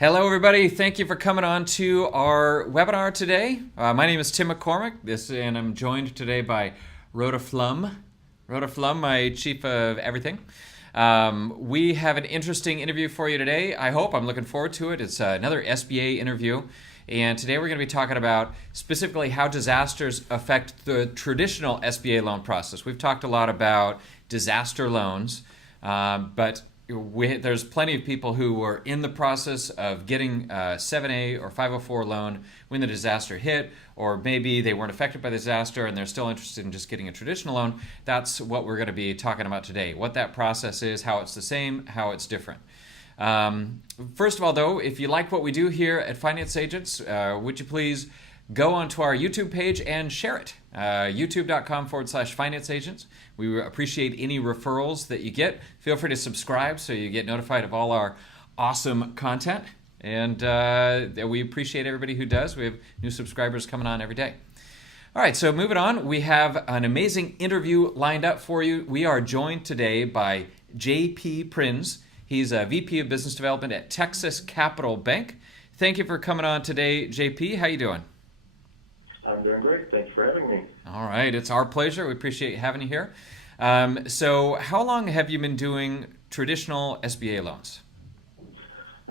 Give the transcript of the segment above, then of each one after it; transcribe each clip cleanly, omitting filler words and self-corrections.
Hello, everybody. Thank you for coming on to our webinar today. My name is Tim McCormick, and I'm joined today by Rhoda Flum. Rhoda Flum, my chief of everything. We have an interesting interview for you today. I hope. I'm looking forward to it. It's another SBA interview. And today we're going to be talking about specifically how disasters affect the traditional SBA loan process. We've talked a lot about disaster loans, but there's plenty of people who were in the process of getting a 7A or 504 loan when the disaster hit, or maybe they weren't affected by the disaster and they're still interested in just getting a traditional loan. That's what we're going to be talking about today, what that process is, how it's the same, how it's different. First of all, though, if you like what we do here at Finance Agents, would you please go onto our YouTube page and share it. youtube.com/Finance Agents. We appreciate any referrals that you get. Feel free to subscribe so you get notified of all our awesome content. And we appreciate everybody who does. We have new subscribers coming on every day. All right, so moving on, we have an amazing interview lined up for you. We are joined today by JP Prinz. He's a VP of Business Development at Texas Capital Bank. Thank you for coming on today, JP. How you doing? I'm doing great. Thanks for having me. All right. It's our pleasure. We appreciate having you here. So how long have you been doing traditional SBA loans?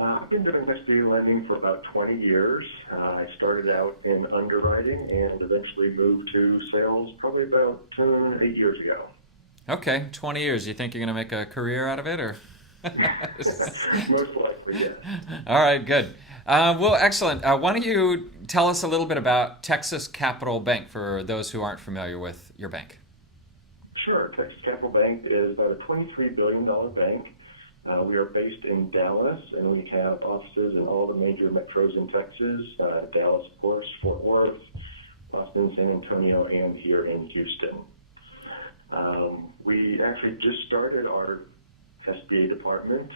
I've been doing SBA lending for about 20 years. I started out in underwriting and eventually moved to sales probably about 8 years ago. Okay, 20 years. You think you're going to make a career out of it, or? Most likely, yeah. All right, good. Well, excellent. Why don't you tell us a little bit about Texas Capital Bank for those who aren't familiar with your bank? Sure. Texas Capital Bank is about a $23 billion bank. We are based in Dallas, and we have offices in all the major metros in Texas, Dallas, of course, Fort Worth, Austin, San Antonio, and here in Houston. We actually just started our SBA department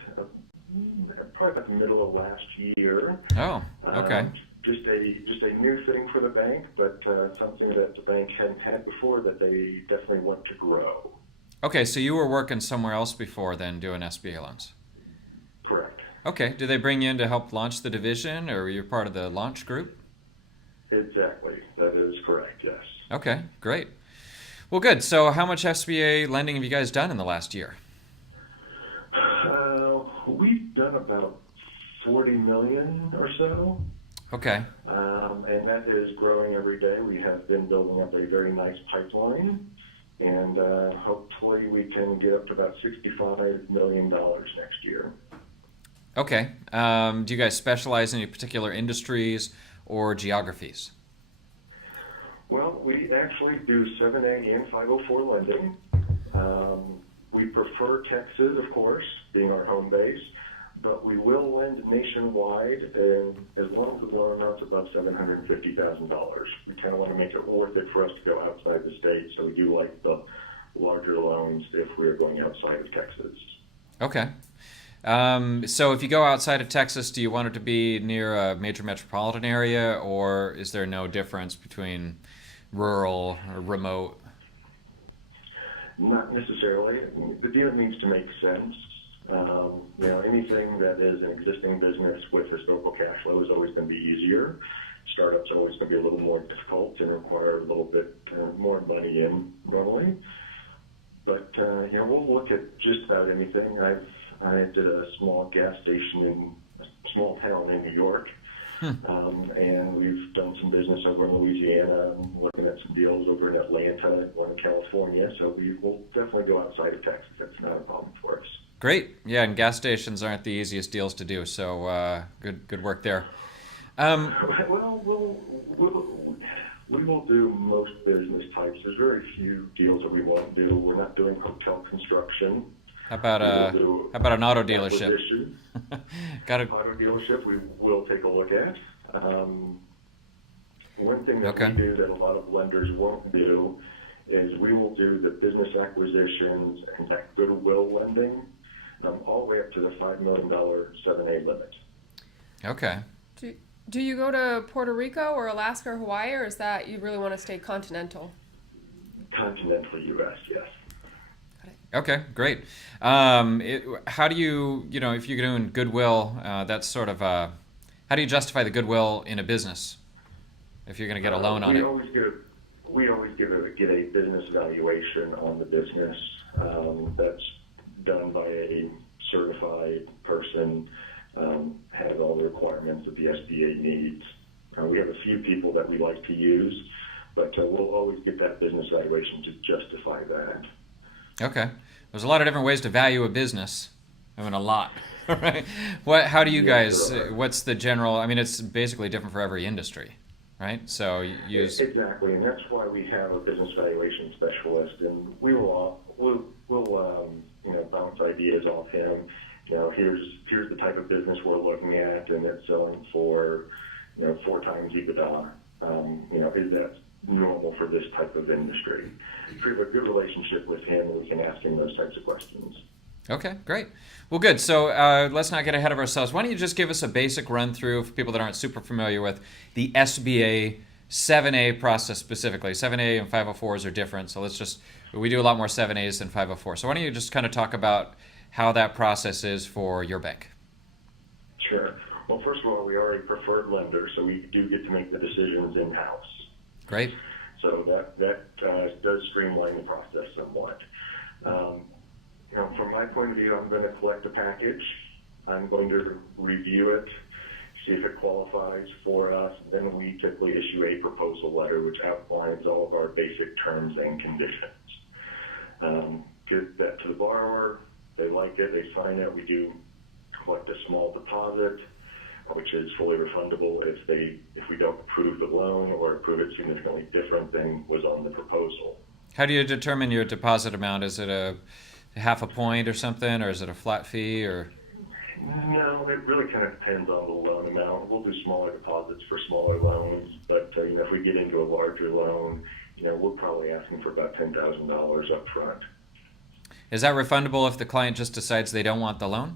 probably about the middle of last year. Oh, okay. Just a new thing for the bank, but something that the bank hadn't had before that they definitely want to grow. Okay, so you were working somewhere else before then doing SBA loans? Correct. Okay, did they bring you in to help launch the division, or were you part of the launch group? Exactly, that is correct, yes. Okay, great. Well, good. So how much SBA lending have you guys done in the last year? We've done about 40 million or so. Okay. And that is growing every day. We have been building up a very nice pipeline, and hopefully we can get up to about $65 million next year. Okay. Do you guys specialize in any particular industries or geographies? Well, we actually do 7A and 504 lending. We prefer Texas, of course, being our home base, but we will lend nationwide, and as long as the loan amount's above $750,000. We kind of want to make it worth it for us to go outside the state, so we do like the larger loans if we're going outside of Texas. Okay. So if you go outside of Texas, do you want it to be near a major metropolitan area, or is there no difference between rural or remote? Not necessarily. The deal needs to make sense. Anything that is an existing business with historical cash flow is always going to be easier. Startups are always going to be a little more difficult and require a little bit more money in normally. But we'll look at just about anything. I did a small gas station in a small town in New York. And we've done some business over in Louisiana. I'm looking at some deals over in Atlanta, one in California. So we will definitely go outside of Texas. That's not a problem for us. Great. Yeah, and gas stations aren't the easiest deals to do. So good work there. Well, we will do most business types. There's very few deals that we won't do. We're not doing hotel construction. How about an auto dealership? Auto dealership we will take a look at. One thing that we do that a lot of lenders won't do is we will do the business acquisitions and that goodwill lending all the way up to the $5 million 7A limit. Okay. Do you go to Puerto Rico or Alaska or Hawaii, or is that you really want to stay continental? Continental U.S., yes. Okay, great. How do you, if you're doing goodwill, that's sort of How do you justify the goodwill in a business if you're going to get a loan on it? We always get a business valuation on the business. That's done by a certified person, has all the requirements that the SBA needs. We have a few people that we like to use, but we'll always get that business valuation to justify that. Okay. There's a lot of different ways to value a business. I mean, a lot. Right? How do you guys, what's the general, I mean, it's basically different for every industry, right? So you use... Exactly, and that's why we have a business valuation specialist, and we'll bounce ideas off him. Here's the type of business we're looking at, and it's selling for 4 times EBITDA. Is that normal for this type of industry? If we have a good relationship with him, we can ask him those types of questions. Okay, great. Well, good. So let's not get ahead of ourselves. Why don't you just give us a basic run through for people that aren't super familiar with the SBA 7A process specifically. 7A and 504s are different, so we do a lot more 7As than 504. So why don't you just kind of talk about how that process is for your bank? Sure. Well, first of all, we are a preferred lender, so we do get to make the decisions in-house. Great. So that does streamline the process somewhat. From my point of view, I'm going to collect a package. I'm going to review it, see if it qualifies for us. Then we typically issue a proposal letter, which outlines all of our basic terms and conditions. Give that to the borrower. They like it. They sign it. We do collect a small deposit, which is fully refundable if we don't approve the loan or approve it significantly different than was on the proposal. How do you determine your deposit amount? Is it a half a point or something, or is it a flat fee, or? No, it really kind of depends on the loan amount. We'll do smaller deposits for smaller loans, but if we get into a larger loan, we're probably asking for about $10,000 up front. Is that refundable if the client just decides they don't want the loan?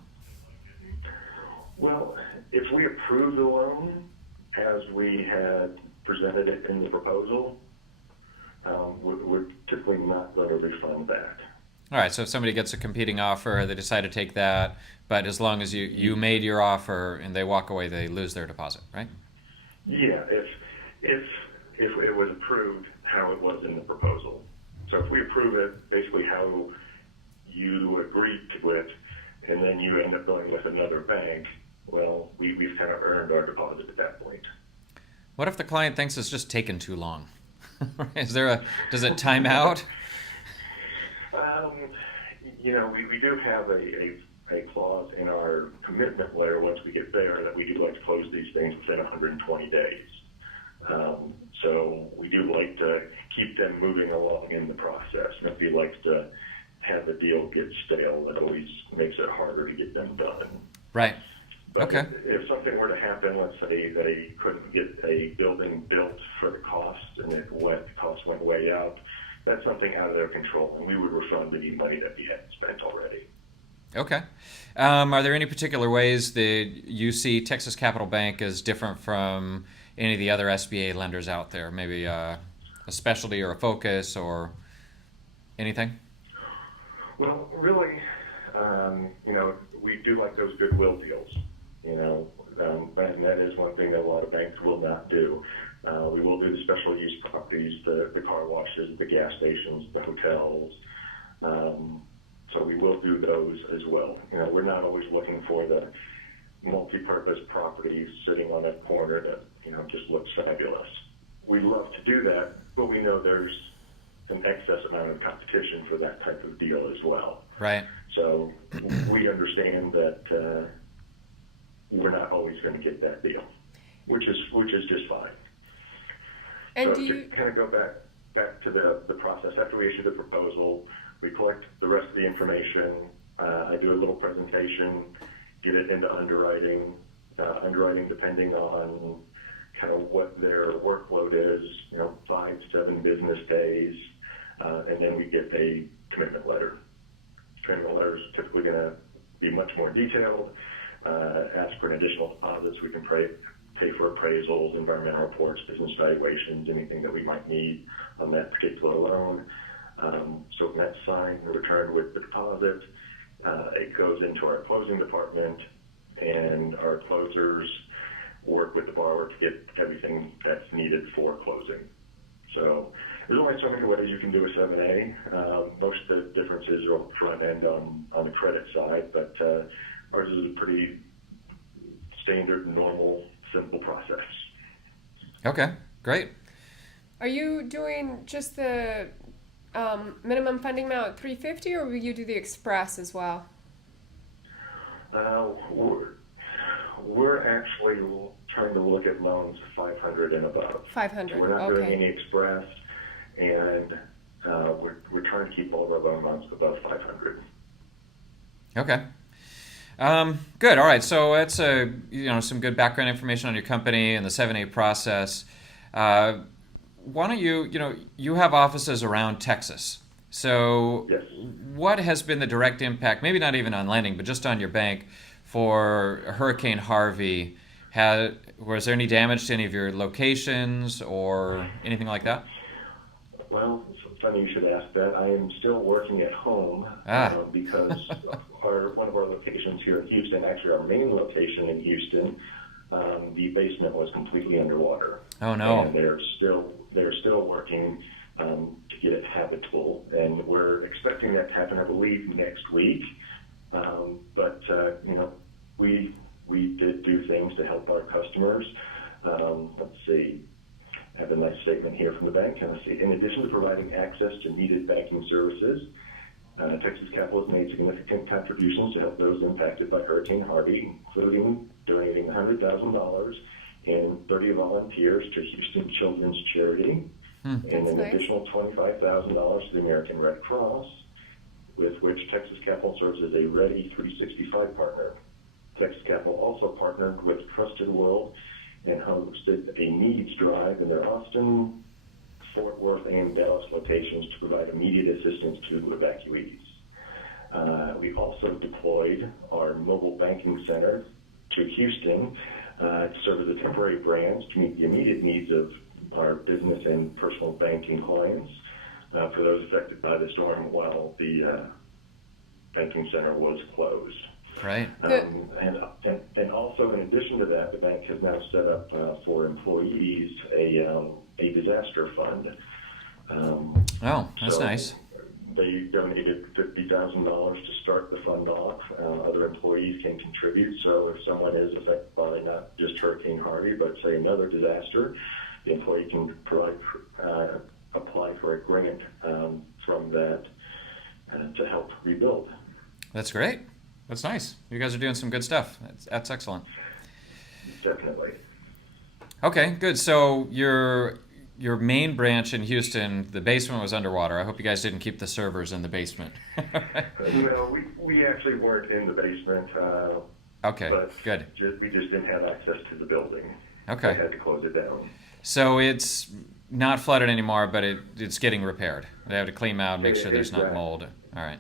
Well, if we approve the loan as we had presented it in the proposal, we're typically not going to refund that. All right, so if somebody gets a competing offer, they decide to take that, but as long as you made your offer and they walk away, they lose their deposit, right? Yeah, if it was approved how it was in the proposal. So if we approve it basically how you agreed to it, and then you end up going with another bank, well, we've kind of earned our deposit at that point. What if the client thinks it's just taken too long? Does it time out? We do have a clause in our commitment letter once we get there that we do like to close these things within 120 days. So we do like to keep them moving along in the process. Nobody likes to have the deal get stale. It always makes it harder to get them done. Right. But okay. If something were to happen, let's say they couldn't get a building built for the cost and the cost went way up, that's something out of their control, and we would refund any money that we had spent already. Okay. Are there any particular ways that you see Texas Capital Bank as different from any of the other SBA lenders out there? Maybe a specialty or a focus or anything? Well, really, we do like those goodwill deals, and that is one thing that a lot of banks will not do. We will do the special use properties, the car washes, the gas stations, the hotels. So we will do those as well. We're not always looking for the multi-purpose properties sitting on a corner that, just looks fabulous. We love to do that, but we know there's an excess amount of competition for that type of deal as well. Right. So we understand that we're not always going to get that deal, which is just fine. And so to kind of go back to the process, after we issue the proposal, we collect the rest of the information. I do a little presentation, get it into underwriting. Underwriting, depending on kind of what their workload is, 5 to 7 business days, and then we get a commitment letter. Commitment letter is typically going to be much more detailed. Ask for an additional deposits. We can pay for appraisals, environmental reports, business valuations, anything that we might need on that particular loan. So when that's signed and returned with the deposit, it goes into our closing department, and our closers work with the borrower to get everything that's needed for closing. So there's only so many ways you can do a 7A. Most of the differences are front end on the credit side, but ours is a pretty standard, normal, simple process. Okay, great. Are you doing just the minimum funding amount at $350, or will you do the express as well? We're actually trying to look at loans 500 and above. 500. So we're not doing Okay. any express, and we're trying to keep all of our loan amounts above 500. Okay. Good. All right. So that's some good background information on your company and the 7A process. Why don't you have offices around Texas. So Yes. what has been the direct impact, maybe not even on lending, but just on your bank for Hurricane Harvey? Was there any damage to any of your locations or anything like that? Well, it's funny you should ask that. I am still working at home because one of our locations here in Houston, actually our main location in Houston, the basement was completely underwater. Oh no! And they're still working to get it habitable, and we're expecting that to happen, I believe, next week. But we did do things to help our customers. Let's see. I have a nice statement here from the bank. And let's see. In addition to providing access to needed banking services, Texas Capital has made significant contributions to help those impacted by Hurricane Harvey, including donating $100,000 and 30 volunteers to Houston Children's Charity, and an additional $25,000 to the American Red Cross, with which Texas Capital serves as a Ready 365 partner. Texas Capital also partnered with Trusted World and hosted a needs drive in their Austin, Fort Worth, and Dallas locations to provide immediate assistance to evacuees. We also deployed our mobile banking center to Houston to serve as a temporary branch to meet the immediate needs of our business and personal banking clients for those affected by the storm while the banking center was closed. Right. And also, in addition to that, the bank has now set up for employees a disaster fund. That's nice. They donated $50,000 to start the fund off. Other employees can contribute. So if someone is affected by not just Hurricane Harvey, but say another disaster, the employee can apply for a grant from that to help rebuild. That's great. That's nice. You guys are doing some good stuff. That's excellent. Definitely. Okay, good. So your main branch in Houston, the basement was underwater. I hope you guys didn't keep the servers in the basement. No, we actually weren't in the basement. Okay, but good. We just didn't have access to the building. Okay. We had to close it down. So it's not flooded anymore, but it's getting repaired. They have to clean out, make sure there's not mold. All right.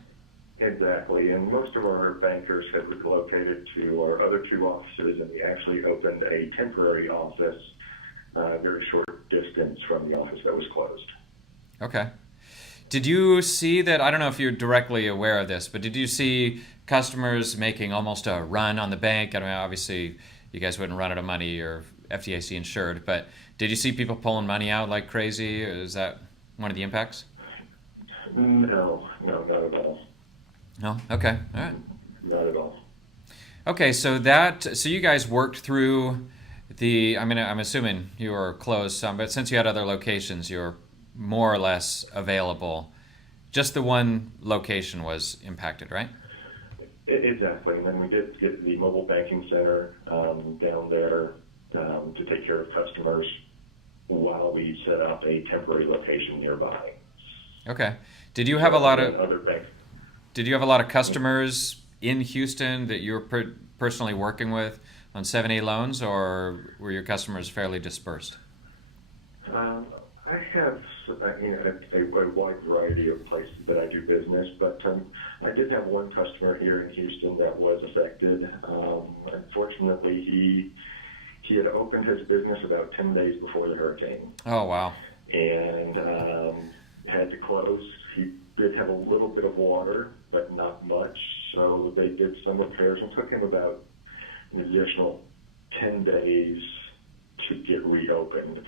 Exactly, and most of our bankers have relocated to our other two offices, and we actually opened a temporary office very short distance from the office that was closed. Okay. Did you see that, I don't know if you're directly aware of this, but did you see customers making almost a run on the bank? I mean, obviously, you guys wouldn't run out of money, you're FDIC insured, but did you see people pulling money out like crazy? Is that one of the impacts? No, not at all. No? Okay. All right. Not at all. Okay, so you guys worked through I'm assuming you were closed some, but since you had other locations, you were more or less available. Just the one location was impacted, right? Exactly, and then we did get the mobile banking center down there to take care of customers while we set up a temporary location nearby. Okay. Did you have a lot of other banks? Did you have a lot of customers in Houston that you were personally working with on 7A loans, or were your customers fairly dispersed? I have a wide variety of places that I do business, but I did have one customer here in Houston that was affected. Unfortunately, he had opened his business about 10 days before the hurricane. Oh, wow. And had to close. He did have a little bit of water, but not much, so they did some repairs and took him about an additional 10 days to get reopened.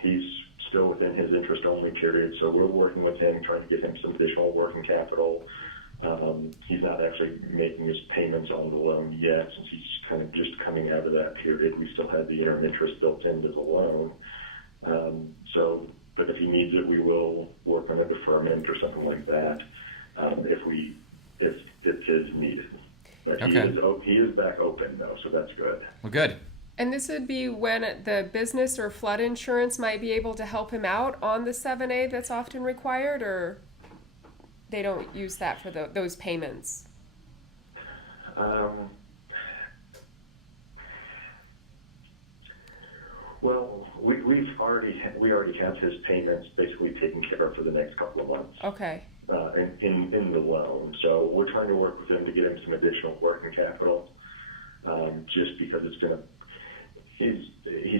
He's still within his interest-only period, so we're working with him, trying to get him some additional working capital. He's not actually making his payments on the loan yet, since he's kind of just coming out of that period. We still have the interim interest built into the loan. But if he needs it, we will work on a deferment or something like that, if it is needed. But Okay. he is back open though, so that's good. Well, good. And this would be when the business or flood insurance might be able to help him out on the 7A that's often required, or they don't use that for those payments? Well, we already have his payments basically taken care of for the next couple of months. Okay. In the loan, so we're trying to work with him to get him some additional working capital. Just because he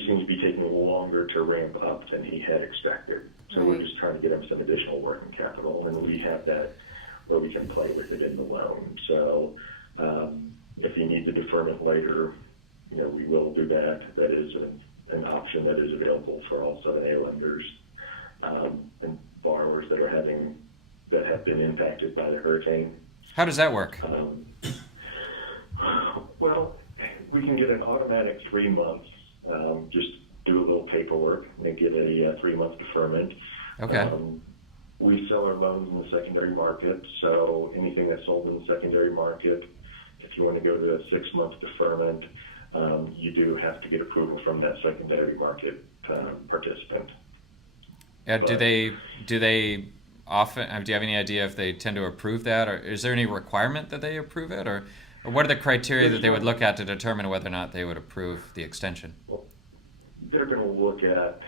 seems to be taking longer to ramp up than he had expected. So Right. we're just trying to get him some additional working capital, and we have that where we can play with it in the loan. So if he needs a deferment later, we will do that. That is an option that is available for all 7A lenders and borrowers that have been impacted by the hurricane. How does that work? Well, we can get an automatic 3 months, just do a little paperwork and get a 3-month deferment. Okay. We sell our loans in the secondary market, so anything that's sold in the secondary market, if you want to go to a 6-month deferment, you do have to get approval from that secondary market participant. Do they often? Do you have any idea if they tend to approve that, or is there any requirement that they approve it, or what are the criteria that they would look at to determine whether or not they would approve the extension? Well, they're going to look at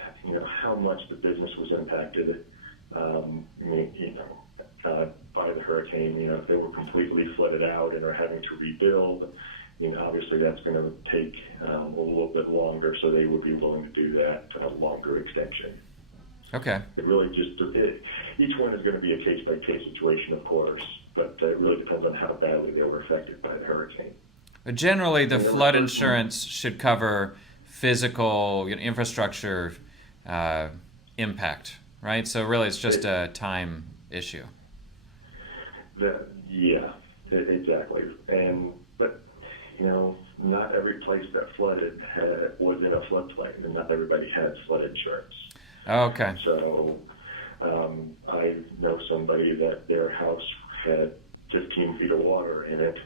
how much the business was impacted, by the hurricane. If they were completely flooded out and are having to rebuild, obviously that's going to take a little bit longer. So they would be willing to do that longer extension. Okay. It really each one is going to be a case-by-case situation, of course, but it really depends on how badly they were affected by the hurricane. Generally, the flood insurance should cover physical infrastructure impact, right? So really, it's just a time issue. Exactly. But not every place that flooded was in a floodplain, and not everybody had flood insurance. Okay. So I know somebody that their house had 15 feet of water in it.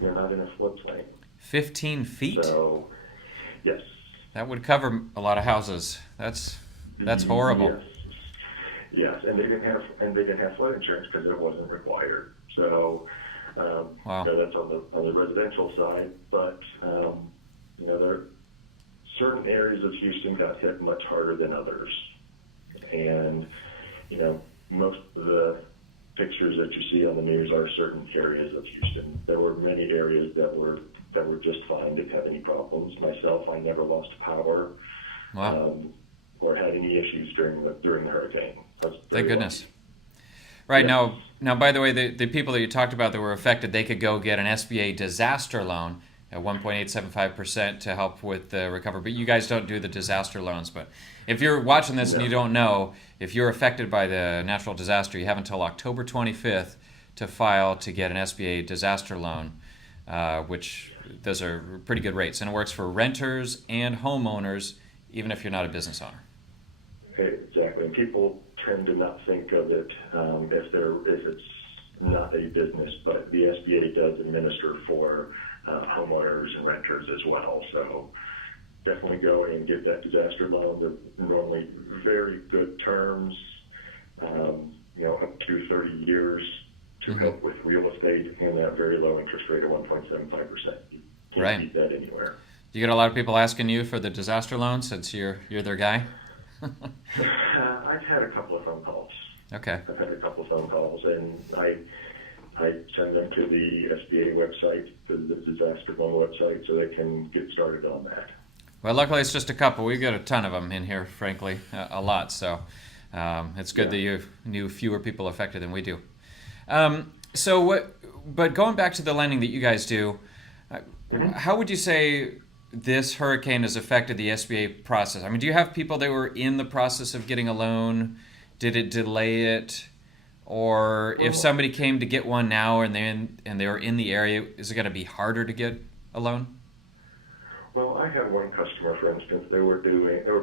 They're not in a floodplain. 15 feet? So, yes. That would cover a lot of houses. That's horrible. Yes, and they didn't have flood insurance because it wasn't required. So, Wow. That's on the residential side. But there certain areas of Houston got hit much harder than others. And, most of the pictures that you see on the news are certain areas of Houston. There were many areas that were just fine, didn't have any problems. Myself, I never lost power. Wow. Or had any issues during the hurricane. Thank goodness. Right. Yes. Now, by the way, the people that you talked about that were affected, they could go get an SBA disaster loan at 1.875% to help with the recovery. But you guys don't do the disaster loans. But if you're watching this and you don't know, if you're affected by the natural disaster, you have until October 25th to file to get an SBA disaster loan, which those are pretty good rates. And it works for renters and homeowners, even if you're not a business owner. Exactly. And people tend to not think of it if it's not a business, but the SBA does administer for homeowners and renters as well. So definitely go and get that disaster loan. They're normally very good terms, up to 30 years to help with real estate, and that very low interest rate of 1.75%. You can't beat that anywhere. You get a lot of people asking you for the disaster loan since you're their guy? I've had a couple of phone calls. Okay. I've had a couple of phone calls, and I send them to the SBA website, the disaster loan website, so they can get started on that. Well, luckily it's just a couple. We've got a ton of them in here, frankly, a lot. So it's good that you knew fewer people affected than we do. But going back to the lending that you guys do, how would you say this hurricane has affected the SBA process? I mean, do you have people that were in the process of getting a loan? Did it delay it? Or if somebody came to get one now and they were in the area, is it going to be harder to get a loan? Well, I had one customer, for instance, they were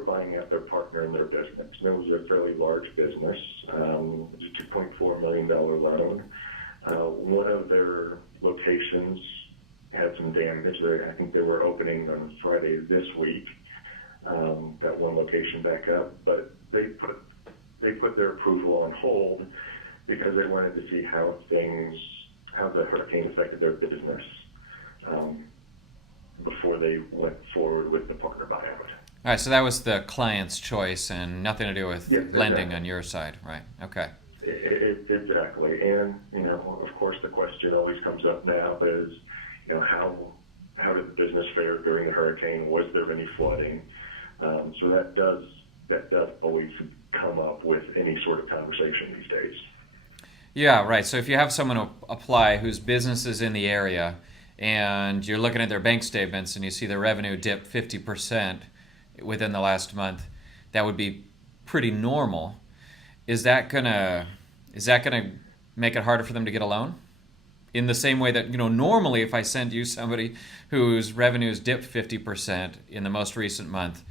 buying out their partner in their business. And it was a fairly large business. It was a $2.4 million loan. One of their locations had some damage. I think they were opening on Friday this week, that one location back up, but they put their approval on hold because they wanted to see how the hurricane affected their business before they went forward with the partner buyout. All right, so that was the client's choice and nothing to do with lending exactly. on your side, right? Okay. Exactly, and of course, the question always comes up now is, how did the business fare during the hurricane? Was there any flooding? So that does always come up with any sort of conversation these days. Yeah, right. So if you have someone apply whose business is in the area and you're looking at their bank statements and you see their revenue dip 50% within the last month, that would be pretty normal. Is that gonna make it harder for them to get a loan? In the same way that, normally if I send you somebody whose revenues dipped 50% in the most recent month,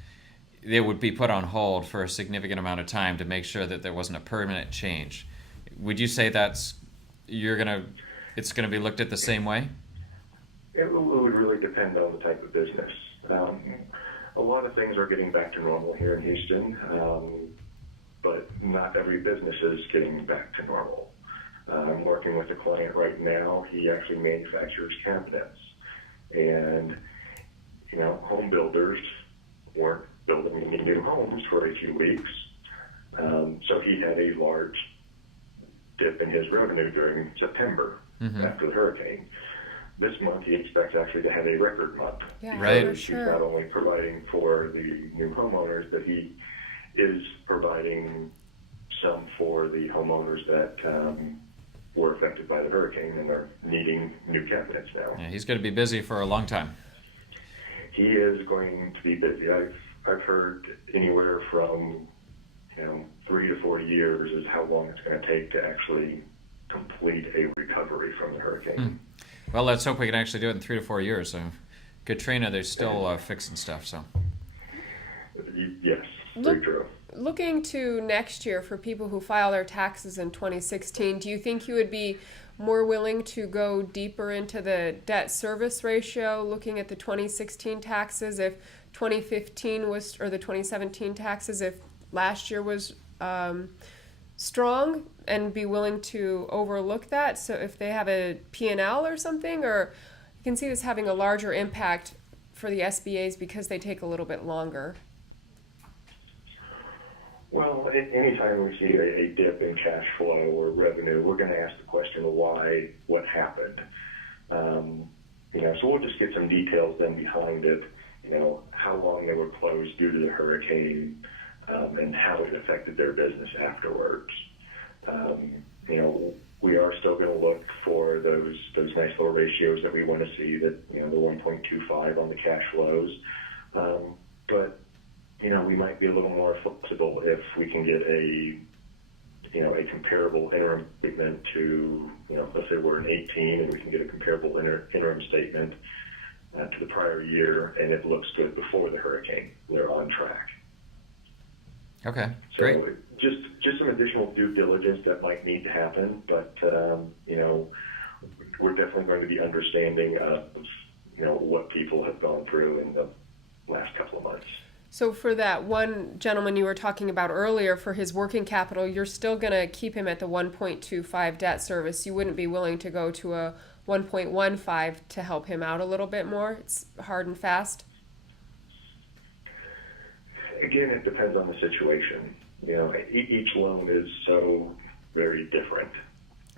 they would be put on hold for a significant amount of time to make sure that there wasn't a permanent change. Would you say it's gonna be looked at the same way? It would really depend on the type of business. A lot of things are getting back to normal here in Houston, but not every business is getting back to normal. I'm working with a client right now. He actually manufactures cabinets, and home builders weren't building any new homes for a few weeks, so he had a large dip in his revenue during September after the hurricane. This month he expects actually to have a record month. Yeah, right. for sure. He's not only providing for the new homeowners, but he is providing some for the homeowners that were affected by the hurricane and are needing new cabinets now. Yeah, he's going to be busy for a long time. He is going to be busy. I've heard anywhere from 3 to 4 years is how long it's going to take to actually complete a recovery from the hurricane. Well, let's hope we can actually do it in 3 to 4 years. So, Katrina, they're still fixing stuff. So, Yes, very true. Looking to next year for people who file their taxes in 2016, do you think you would be more willing to go deeper into the debt service ratio, looking at the 2016 taxes if 2015 was, or the 2017 taxes if last year was strong, and be willing to overlook that? So if they have a P&L or something, or you can see this having a larger impact for the SBAs because they take a little bit longer. Well, anytime we see a dip in cash flow or revenue, we're going to ask the question of why, what happened. So we'll just get some details then behind it, how long they were closed due to the hurricane, and how it affected their business afterwards. We are still going to look for those nice little ratios that we want to see, that the 1.25 on the cash flows, but we might be a little more flexible if we can get a comparable interim statement to, let's say we're in 18 and we can get a comparable interim statement to the prior year, and it looks good before the hurricane. They're on track. okay, So great. just some additional due diligence that might need to happen, but we're definitely going to be understanding of what people have gone through in the last couple of months. So for that one gentleman you were talking about earlier, for his working capital, you're still going to keep him at the 1.25 debt service. You wouldn't be willing to go to a 1.15 to help him out a little bit more? It's hard and fast? Again, it depends on the situation. Each loan is so very different.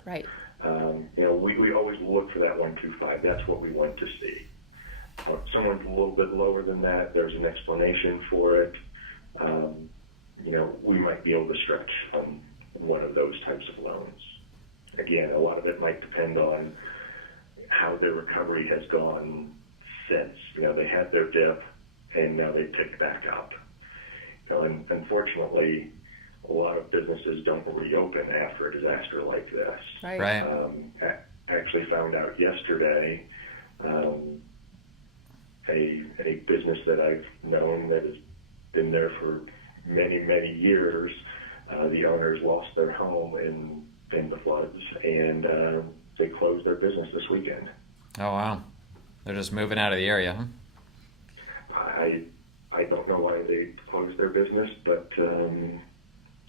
Right. We always look for that 1.25. That's what we want to see. If someone's a little bit lower than that, there's an explanation for it. We might be able to stretch on one of those types of loans. Again, a lot of it might depend on how their recovery has gone since. They had their dip, and now they picked back up. And unfortunately, a lot of businesses don't reopen after a disaster like this. Right. Actually found out yesterday, a business that I've known that has been there for many, many years, the owners lost their home in the floods, and they closed their business this weekend. Oh, wow. They're just moving out of the area, huh? I don't know why they closed their business, but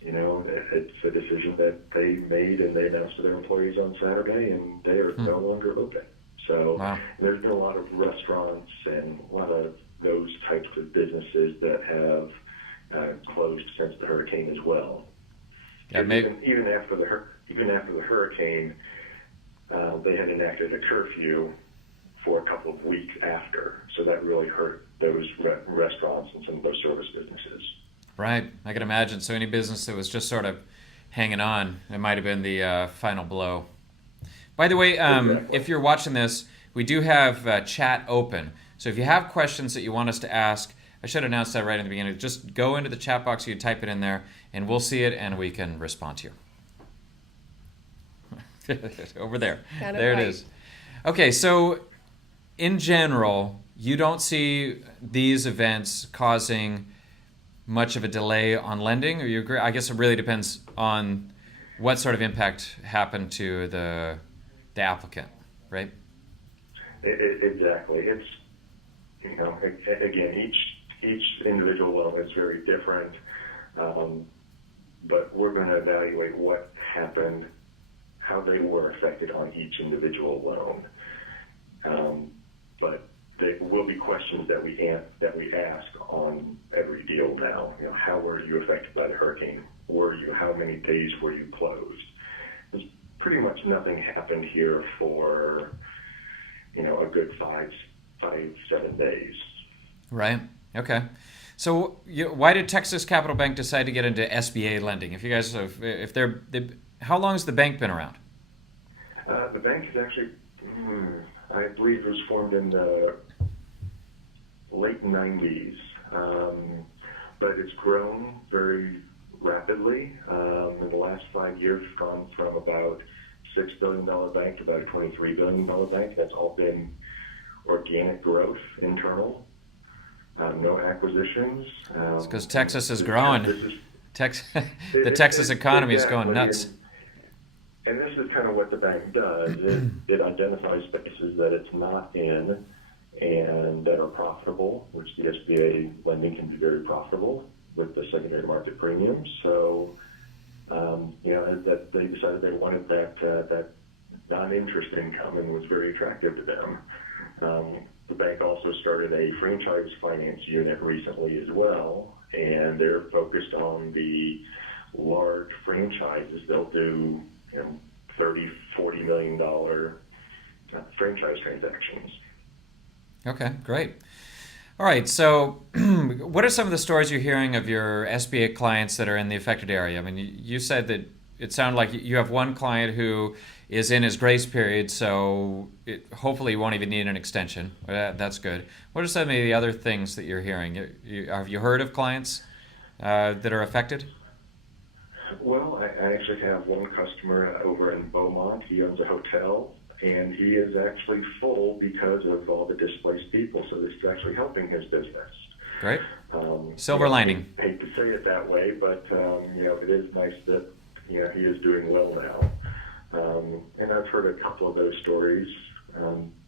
it's a decision that they made, and they announced to their employees on Saturday, and they are no longer open. So Wow. There's been a lot of restaurants and a lot of those types of businesses that have closed since the hurricane as well. Yeah, even after the hurricane, they had enacted a curfew for a couple of weeks after, so that really hurt those restaurants and some of those service businesses. Right. I can imagine. So any business that was just sort of hanging on, it might have been the final blow. By the way, Exactly. if you're watching this, we do have chat open. So if you have questions that you want us to ask, I should announce that right in the beginning. Just go into the chat box, you type it in there, and we'll see it, and we can respond to you. Over there. There it is. Okay, so in general, you don't see these events causing much of a delay on lending, or you agree? I guess it really depends on what sort of impact happened to the applicant, right? Exactly. It's again, each individual loan is very different, but we're going to evaluate what happened, how they were affected on each individual loan. But there will be questions that we ask on every deal now. How were you affected by the hurricane? How many days were you closed? There's pretty much nothing happened here for a good 7 days. Right. Okay. So why did Texas Capital Bank decide to get into SBA lending? If you guys, how long has the bank been around? The bank is actually, I believe, it was formed in the late 90s, but it's grown very rapidly. In the last 5 years, it's gone from about $6 billion bank to about a $23 billion bank. That's all been organic growth, internal, no acquisitions. It's because Texas is growing. The Texas economy is going nuts. And this is kind of what the bank does. It identifies spaces that it's not in and that are profitable, which the SBA lending can be very profitable with the secondary market premiums. So, that they decided they wanted that non-interest income, and was very attractive to them. The bank also started a franchise finance unit recently as well, and they're focused on the large franchises. They'll do $30, $40 million franchise transactions. Okay, great. All right, so what are some of the stories you're hearing of your SBA clients that are in the affected area? I mean, you said that it sounded like you have one client who is in his grace period, so hopefully you won't even need an extension. That's good. What are some of the other things that you're hearing? Have you heard of clients that are affected? Well, I actually have one customer over in Beaumont. He owns a hotel, and he is actually full because of all the displaced people. So this is actually helping his business. Great. Silver lining. I hate to say it that way, but it is nice that he is doing well now. And I've heard a couple of those stories,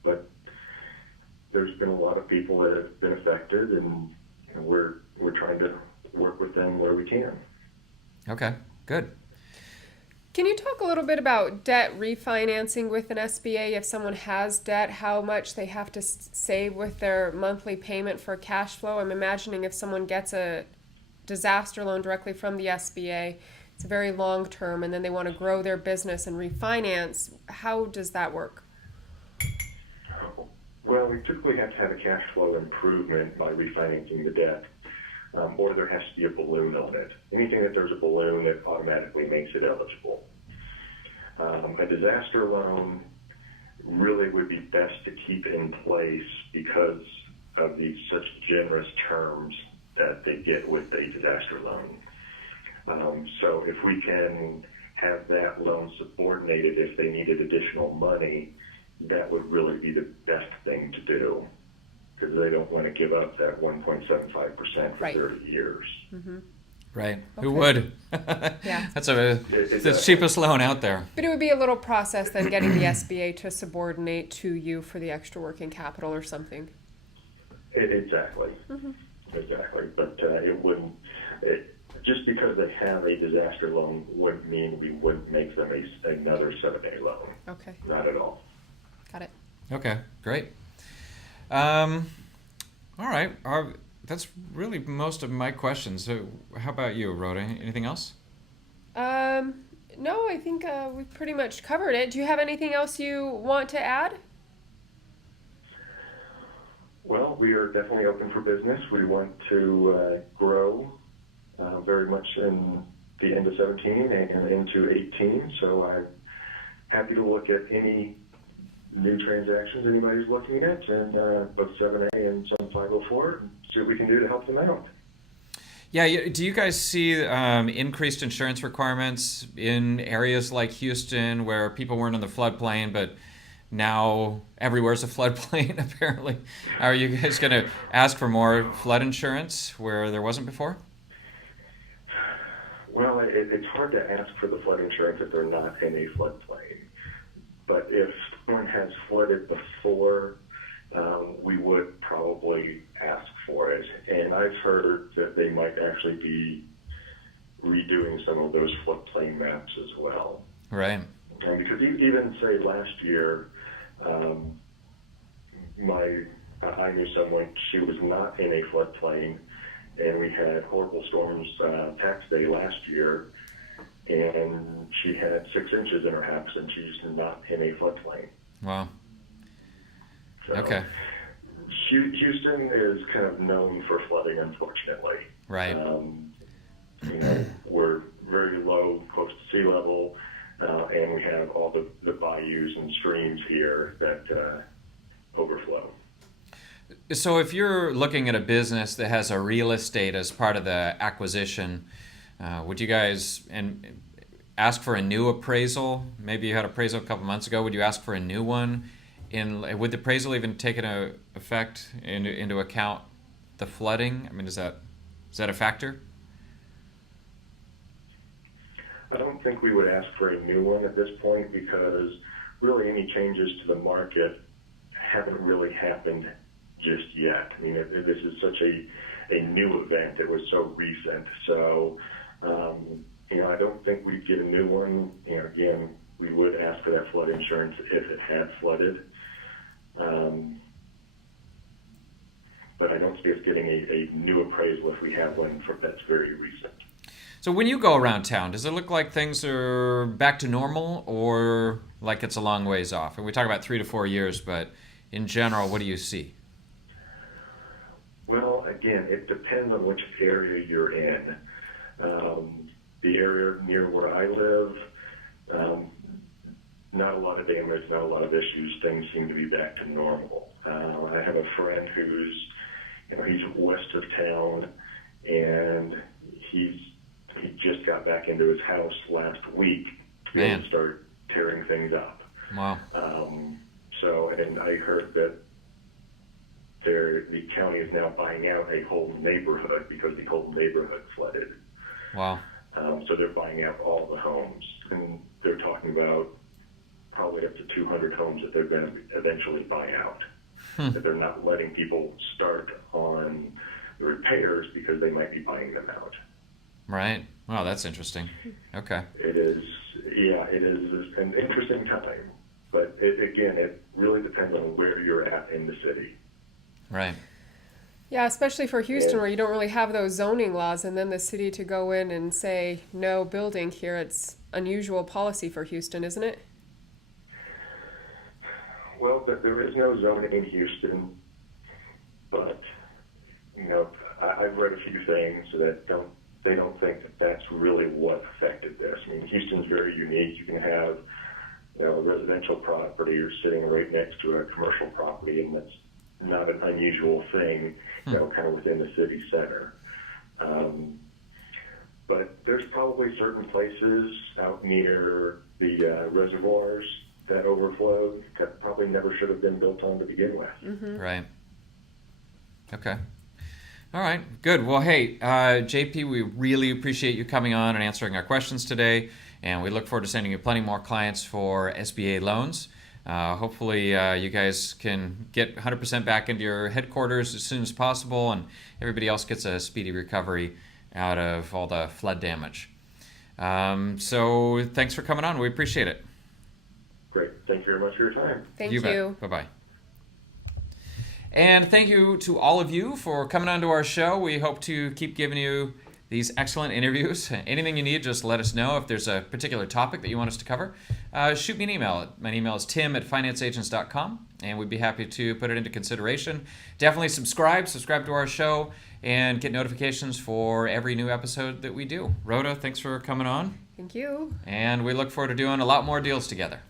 but there's been a lot of people that have been affected, and we're trying to work with them where we can. Okay, good. Can you talk a little bit about debt refinancing with an SBA? If someone has debt, how much they have to save with their monthly payment for cash flow? I'm imagining if someone gets a disaster loan directly from the SBA, it's a very long term, and then they want to grow their business and refinance. How does that work? Well, we typically have to have a cash flow improvement by refinancing the debt, or there has to be a balloon on it. Anything that there's a balloon, it automatically makes it eligible. A disaster loan really would be best to keep in place because of the such generous terms that they get with a disaster loan. So if we can have that loan subordinated if they needed additional money, that would really be the best thing to do because they don't want to give up that 1.75% for Right. 30 years. Right. Who Okay. would? Yeah. That's the cheapest loan out there. But it would be a little process then getting the SBA to subordinate to you for the extra working capital or something. Exactly. Exactly. But it wouldn't, just because they have a disaster loan wouldn't mean we wouldn't make them another 7A loan. Okay. Not at all. Got it. Okay, great. All right. That's really most of my questions. So how about you, Rhoda? Anything else? No, I think we've pretty much covered it. Do you have anything else you want to add? Well, we are definitely open for business. We want to grow very much in the end of 17 and into 18. So I'm happy to look at any new transactions anybody's looking at, and both 7A and some 504, and see what we can do to help them out. Yeah, do you guys see increased insurance requirements in areas like Houston where people weren't in the floodplain, but now everywhere's a floodplain, apparently? Are you guys going to ask for more flood insurance where there wasn't before? Well, it's hard to ask for the flood insurance if they're not in a floodplain. But if someone has flooded before, we would probably ask for it. And I've heard that they might actually be redoing some of those floodplain maps as well. Right. Because even, say, last year, I knew someone, she was not in a floodplain, and we had horrible storms tax day last year, and she had 6 inches in her house, and she's not in a floodplain. Wow. So, Okay. Houston is kind of known for flooding, unfortunately. Right. We're very low, close to sea level, and we have all the bayous and streams here that overflow. So if you're looking at a business that has a real estate as part of the acquisition, would you guys ask for a new appraisal? Maybe you had appraisal a couple months ago. Would you ask for a new one? Would the appraisal even take into effect into account the flooding? I mean, is that a factor? I don't think we would ask for a new one at this point because really any changes to the market haven't really happened just yet. I mean, this is such a new event. It was so recent. So, I don't think we'd get a new one. Again, we would ask for that flood insurance if it had flooded. But I don't see us getting a new appraisal if we have one that's very recent. So when you go around town, does it look like things are back to normal or like it's a long ways off? And we talk about 3 to 4 years, but in general, what do you see? Well, again, it depends on which area you're in. The area near where I live, not a lot of damage, not a lot of issues. Things seem to be back to normal. I have a friend who's, he's west of town, and he just got back into his house last week and started tearing things up. Wow. And I heard that the county is now buying out a whole neighborhood because the whole neighborhood flooded. Wow. So they're buying out all the homes, and they're talking about probably up to 200 homes that they're going to eventually buy out. That they're not letting people start on the repairs because they might be buying them out. Right. Wow, that's interesting. Okay. It is an interesting time, but it really depends on where you're at in the city. Right. Yeah, especially for Houston where you don't really have those zoning laws, and then the city to go in and say no building here. It's unusual policy for Houston, isn't it? Well, there is no zoning in Houston, but I've read a few things that they don't think that that's really what affected this. I mean, Houston's very unique. You can have a residential property or sitting right next to a commercial property, and that's not an unusual thing, kind of within the city center. But there's probably certain places out near the reservoirs that overflow that probably never should have been built on to begin with. Mm-hmm. Right. Okay. All right. Good. Well, hey, JP, we really appreciate you coming on and answering our questions today, and we look forward to sending you plenty more clients for SBA loans. Hopefully, you guys can get 100% back into your headquarters as soon as possible, and everybody else gets a speedy recovery out of all the flood damage. So thanks for coming on. We appreciate it. Great. Thank you very much for your time. Thank You you. bet. Bye-bye. And thank you to all of you for coming on to our show. We hope to keep giving you these excellent interviews. Anything you need, just let us know. If there's a particular topic that you want us to cover, shoot me an email. My email is tim@financeagents.com, and we'd be happy to put it into consideration. Definitely subscribe to our show, and get notifications for every new episode that we do. Rhoda, thanks for coming on. Thank you. And we look forward to doing a lot more deals together.